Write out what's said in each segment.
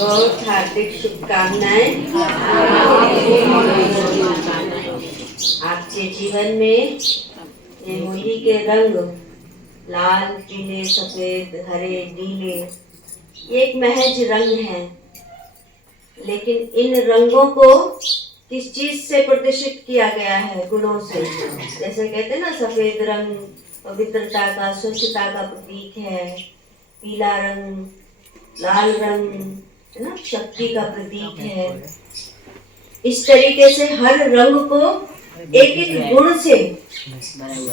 बहुत हार्दिक शुभकामनाएं। आपके जीवन में ये होली के रंग लाल, पीले, सफेद, हरे, नीले, ये एक महज रंग है, लेकिन इन रंगों को किस चीज से प्रदर्शित किया गया है? गुणों से। जैसे कहते हैं ना, सफेद रंग पवित्रता का, स्वच्छता का प्रतीक है, पीला रंग, लाल रंग है ना, शक्ति का प्रतीक है। इस तरीके से हर रंग को एक एक गुण से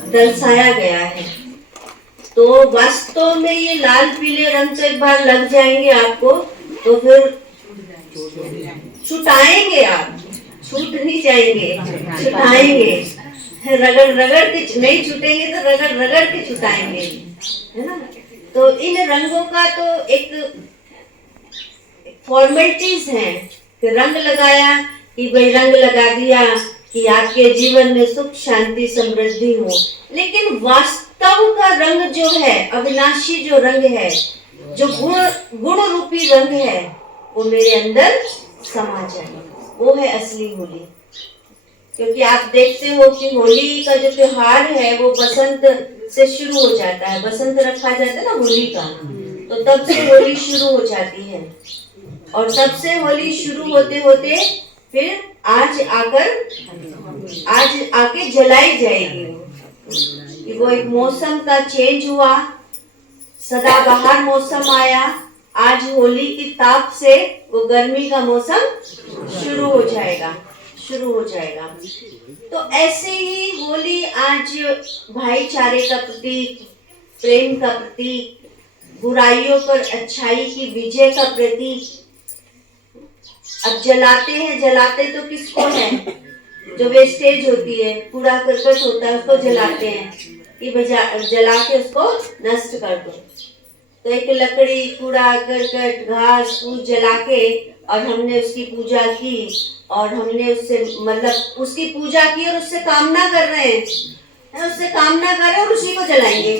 दर्शाया गया है। तो वास्तव में ये लाल पीले रंग तो एक बार लग जाएंगे आपको, तो फिर छुटाएंगे आप, छूट नहीं जाएंगे, छुटाएंगे। रगड़ रगड़ के नहीं छूटेंगे तो रगड़ रगड़ के छुटाएंगे, है ना। तो इन रंगों का तो एक फॉर्मेलिटीज हैं कि रंग लगाया कि भाई रंग लगा दिया कि आपके जीवन में सुख शांति समृद्धि हो, लेकिन वास्तव का रंग जो है, अविनाशी जो रंग है, जो गुण रूपी रंग है, वो मेरे अंदर समा जाए, वो है असली होली। क्योंकि आप देखते हो कि होली का जो त्योहार है वो बसंत से शुरू हो जाता है, बसंत रखा जाता है ना होली का, तो तब से होली शुरू हो जाती है। और तब से होली शुरू होते होते फिर आज आके जलाई जाएगी। कि वो एक मौसम का चेंज हुआ, सदाबहार मौसम आया, आज होली की ताप से वो गर्मी का मौसम शुरू हो जाएगा। तो ऐसे ही होली आज भाईचारे का प्रतीक, प्रेम का प्रतीक, बुराइयों पर अच्छाई की विजय का प्रतीक। अब जलाते तो किसको है? जो वेस्टेज होती है, कूड़ा करकट होता है, उसको जलाते हैं कि जला के उसको नष्ट कर दो। तो एक लकड़ी, कूड़ा करकट, घास फूस जला के और हमने उसकी पूजा की, और हमने उससे मतलब उसकी पूजा की और उससे कामना कर रहे हैं, उससे कामना कर रहे हैं और उसी को जलाएंगे।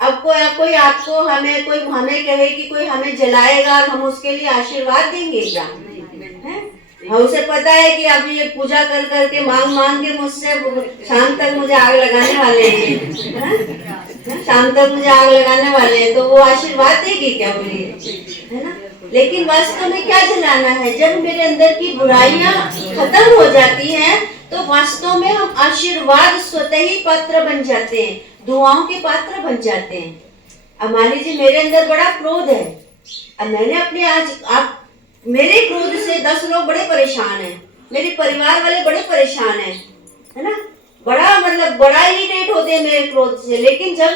अब कोई आपको हमें कहे कि कोई हमें जलाएगा और हम उसके लिए आशीर्वाद देंगे क्या? है उसे पता है कि अब ये पूजा कर करके मांग के मुझसे शाम तक मुझे आग लगाने वाले हैं, शाम तक मुझे आग लगाने वाले हैं, तो वो आशीर्वाद देगी क्या मुझे? है ना। लेकिन वास्तव में क्या जलाना है? जब मेरे अंदर की बुराइयां खत्म हो जाती हैं तो वास्तव में हम आशीर्वाद स्वतः ही पात्र बन जाते हैं, दुआओं के पात्र बन जाते हैं। अब मान लीजिए मेरे अंदर बड़ा क्रोध है, अब मैंने अपने मेरे क्रोध से 10 लोग बड़े परेशान हैं, मेरे परिवार वाले बड़े परेशान हैं, है ना, बड़ा इरिटेट होते हैं मेरे क्रोध से। लेकिन जब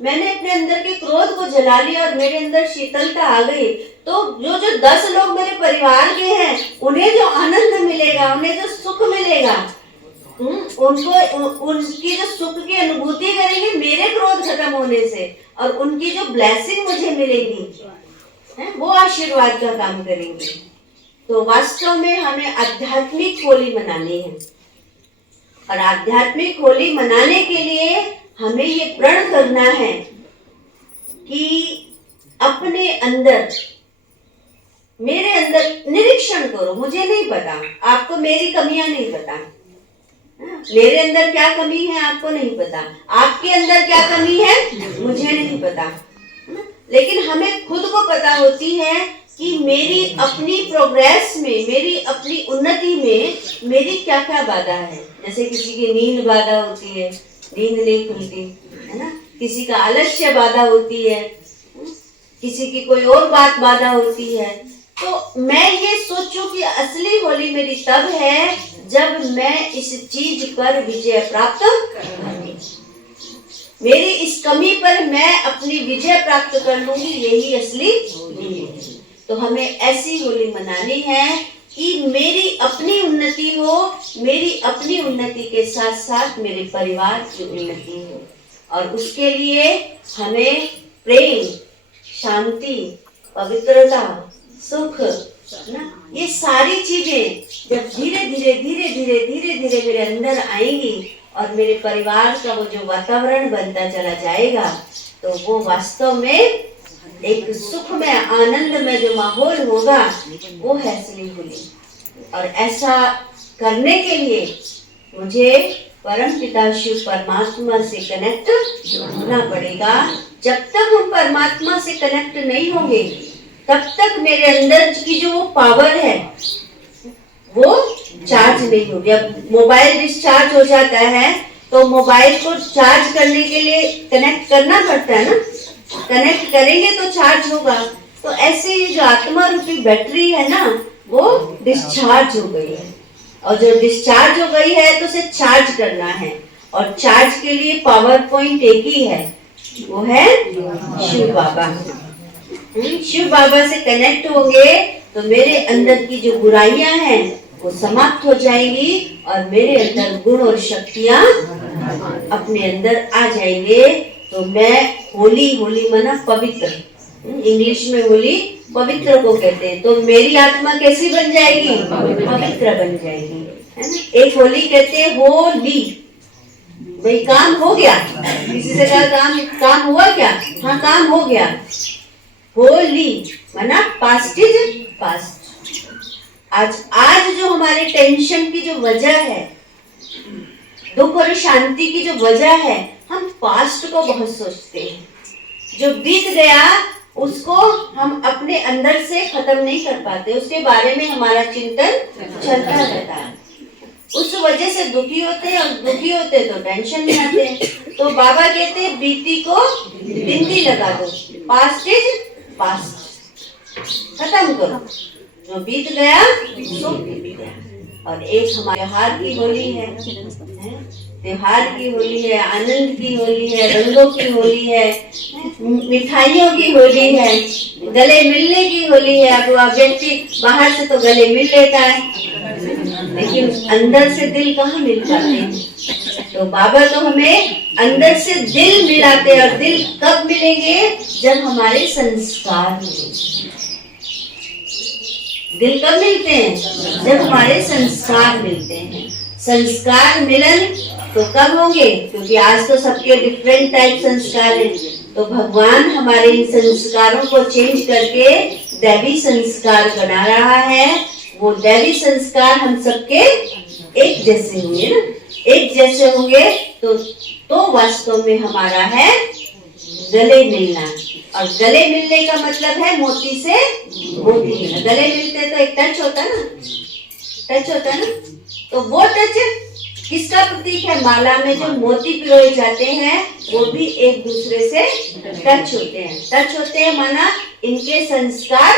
मैंने अपने अंदर के क्रोध को जला लिया और मेरे अंदर शीतलता आ गई, तो जो 10 लोग मेरे परिवार के हैं, उन्हें जो आनंद मिलेगा, उन्हें जो सुख मिलेगा, उनकी जो सुख की अनुभूति करेंगे मेरे क्रोध खत्म होने से, और उनकी जो ब्लेसिंग मुझे मिलेगी वो आशीर्वाद का काम करेंगे। तो वास्तव में हमें आध्यात्मिक होली मनानी है, और आध्यात्मिक होली मनाने के लिए हमें ये प्रण करना है कि अपने अंदर, मेरे अंदर निरीक्षण करो। मुझे नहीं पता, आपको मेरी कमियां नहीं पता, मेरे अंदर क्या कमी है आपको नहीं पता, आपके अंदर क्या कमी है मुझे नहीं पता, लेकिन हमें खुद को पता होती है कि मेरी अपनी प्रोग्रेस में, मेरी अपनी उन्नति में मेरी क्या क्या बाधा है। जैसे किसी की नींद बाधा होती है, नींद नहीं खुलती, है ना, किसी का आलस्य बाधा होती है, किसी की कोई और बात बाधा होती है। तो मैं ये सोचूं कि असली होली मेरी तब है जब मैं इस चीज पर विजय प्राप्त करूंगी, मेरी इस कमी पर मैं अपनी विजय प्राप्त कर लूंगी, यही असली होली है। तो हमें ऐसी होली मनानी है कि मेरी अपनी उन्नति हो, मेरी अपनी उन्नति के साथ साथ मेरे परिवार की उन्नति हो, और उसके लिए हमें प्रेम, शांति, पवित्रता, सुख, ना, ये सारी चीजें जब धीरे धीरे मेरे अंदर आएंगी और मेरे परिवार का वो जो वातावरण बनता चला जाएगा, तो वो वास्तव में एक सुख में, आनंद में जो माहौल होगा वो है असली होली। और ऐसा करने के लिए मुझे परम पिता शिव परमात्मा से कनेक्ट होना पड़ेगा। जब तक हम परमात्मा से कनेक्ट नहीं होंगे तब तक मेरे अंदर की जो वो पावर है वो चार्ज नहीं होगी। अब मोबाइल डिस्चार्ज हो जाता है तो मोबाइल को चार्ज करने के लिए कनेक्ट करना पड़ता है ना, कनेक्ट करेंगे तो चार्ज होगा। तो ऐसे ही जो आत्मा रूपी बैटरी है ना वो डिस्चार्ज हो गई है, और जो डिस्चार्ज हो गई है तो उसे चार्ज करना है। और चार्ज के लिए पावर पॉइंट एक ही है, वो है शिव बाबा। शिव बाबा से कनेक्ट होंगे तो मेरे अंदर की जो बुराइयां हैं वो समाप्त हो जाएंगी और मेरे अंदर गुण और शक्तियां अपने अंदर आ जाएंगे। तो मैं होली, होली माना पवित्र, इंग्लिश में होली पवित्र को कहते हैं। तो मेरी आत्मा कैसी बन जाएगी? पवित्र बन जाएगी, है ना। एक होली कहते हैं होली, भाई काम हो गया। किसी से कहा काम हुआ क्या? हाँ काम हो गया। होली माना पास्ट इज पास्ट। आज जो हमारे टेंशन की जो वजह है, दुख और शांति की जो वजह है, हम पास्ट को बहुत सोचते हैं। जो बीत गया उसको हम अपने अंदर से खत्म नहीं कर पाते, उसके बारे में हमारा चिंतन चलता रहता है। उस वजह से दुखी होते हैं, और दुखी होते तो टेंशन में आते हैं। तो बाबा कहते हैं बीती को बिंदी लगा दो, पास्ट इज पास्ट, खत्म करो। जो बीत गया सो बीत गया। और एक हमारे त्योहार की होली है, त्योहार की होली है, आनंद की होली है, रंगों की होली है, मिठाइयों की होली है, गले मिलने की होली है। अब व्यक्ति बाहर से तो गले मिल लेता है, लेकिन अंदर से दिल कहाँ मिल पाते हैं। तो बाबा तो हमें अंदर से दिल मिलाते हैं। और दिल कब मिलेंगे? जब हमारे संस्कार मिलेंगे। दिल कब मिलते हैं? जब हमारे संस्कार मिलते हैं। संस्कार मिलन तो कब होंगे? क्योंकि आज तो सबके डिफरेंट टाइप संस्कार हैं। तो भगवान हमारे इन संस्कारों को चेंज करके दैवी संस्कार बना रहा है। वो दैवी संस्कार हम सबके एक जैसे होंगे ना, एक जैसे होंगे तो वास्तव में हमारा है गले मिलना। और गले मिलने का मतलब है मोती से मोती मिलना। गले मिलते तो एक टच होता ना, टच होता ना। तो वो टच किसका प्रतीक है? माला में जो मोती पिरोए जाते हैं वो भी एक दूसरे से टच होते हैं। टच होते हैं माना इनके संस्कार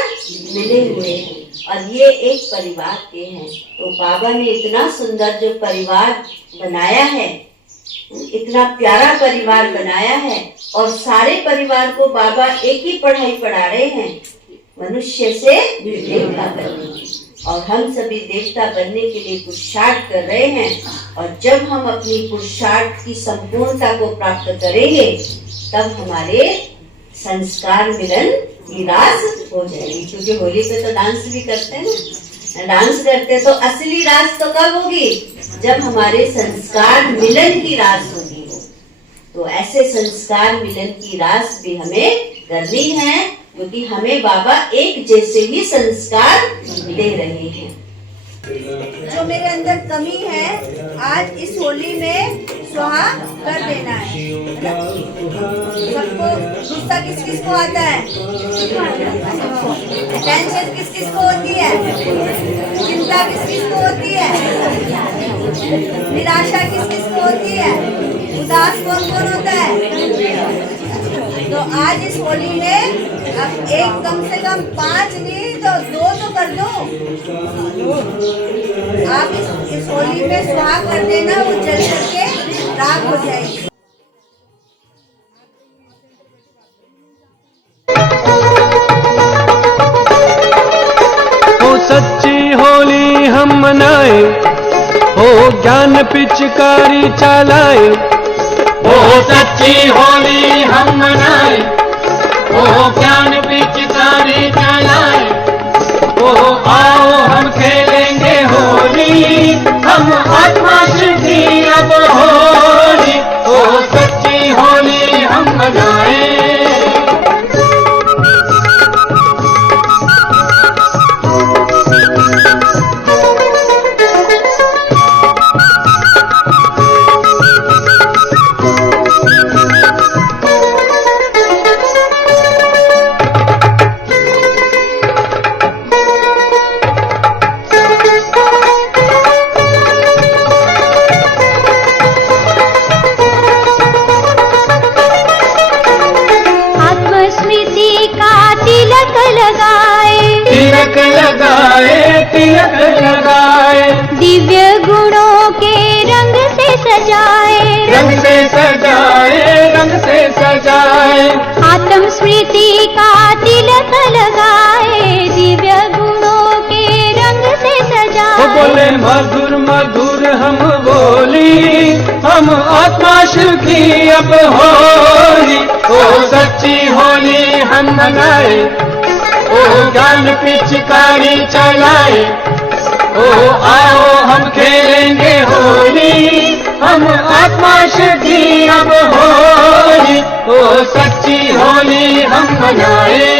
मिले हुए हैं और ये एक परिवार के हैं। तो बाबा ने इतना सुंदर जो परिवार बनाया है, इतना प्यारा परिवार बनाया है, और सारे परिवार को बाबा एक ही पढ़ाई पढ़ा रहे हैं, मनुष्य से देवता बनने की। और हम सभी देवता बनने के लिए पुरुषार्थ कर रहे हैं। और जब हम अपनी पुरुषार्थ की संपूर्णता को प्राप्त करेंगे तब हमारे संस्कार मिलन की रास हो जाएगी। क्योंकि होली पे तो डांस भी करते हैं ना, डांस करते तो असली रास तो कब होगी? जब हमारे संस्कार मिलन की रास होगी। तो ऐसे संस्कार मिलन की रास भी हमें करनी है, क्योंकि हमें बाबा एक जैसे ही संस्कार दे रहे हैं। जो मेरे अंदर कमी है आज इस होली में स्वाहा कर देना है। सबको गुस्सा किस किस को आता है? टेंशन किस किस को होती है? चिंता किस किस को होती है? निराशा किस किस को होती है? उदास कौन कौन होता है? तो आज इस होली में अब एक कम से कम 5 नहीं तो 2 तो कर दो। आप इस होली में स्वाहा कर देना, वो जल करके राख हो जाएगी। ओ सच्ची होली हम मनाए, ओ ज्ञान पिचकारी चलाए। ओ सच्ची होली हम मनाए, ओ ज्ञान पिचकारी चलाए। ओ आओ हम खेलेंगे होली, हम आत्मा शुद्धि अब होली। ओ सच्ची होली हम मनाए। तिलक लगाए, तिलक लगाए, तिलक लगाए, दिव्य गुणों के रंग से सजाए, रंग से सजाए, रंग से सजाए, आत्म स्मृति का तिलक लगाए, दिव्य गुणों के रंग से वो सजाए। बोले मधुर मधुर हम बोली, हम आत्मा शिव की अब होली, ओ सच्ची होली हम मनाए, ओ ज्ञान पिचकारी चलाए, ओ आओ हम खेलेंगे होली, हम आत्मा शिव की अब होली, ओ सच्ची होली हम मनाए।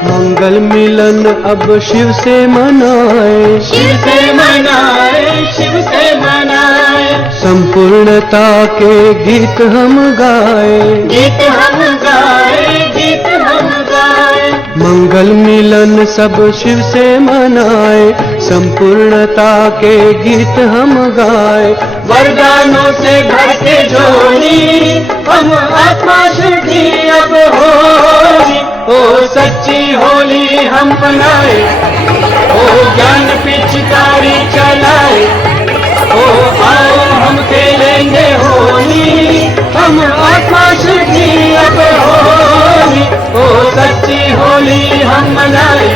मंगल मिलन अब शिव से मनाए, शिव से मनाए, शिव से मनाए, संपूर्णता के गीत हम गाए, गीत हम गाए, गीत हम गाए, मंगल मिलन सब शिव से मनाए, संपूर्णता के गीत हम गाए, वरदानों से भर के झोली, हम आत्मा शिव की अब होली, ओ सच्ची होली हम मनाए, ओ ज्ञान पिचकारी चलाए, ओ आओ हम खेलेंगे होली, हम आत्मा शिव की अब होली, ओ सच्ची होली हम मनाए,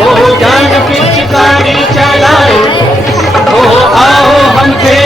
ओ ज्ञान पिचकारी चलाए, ओ आओ हम खेलेंगे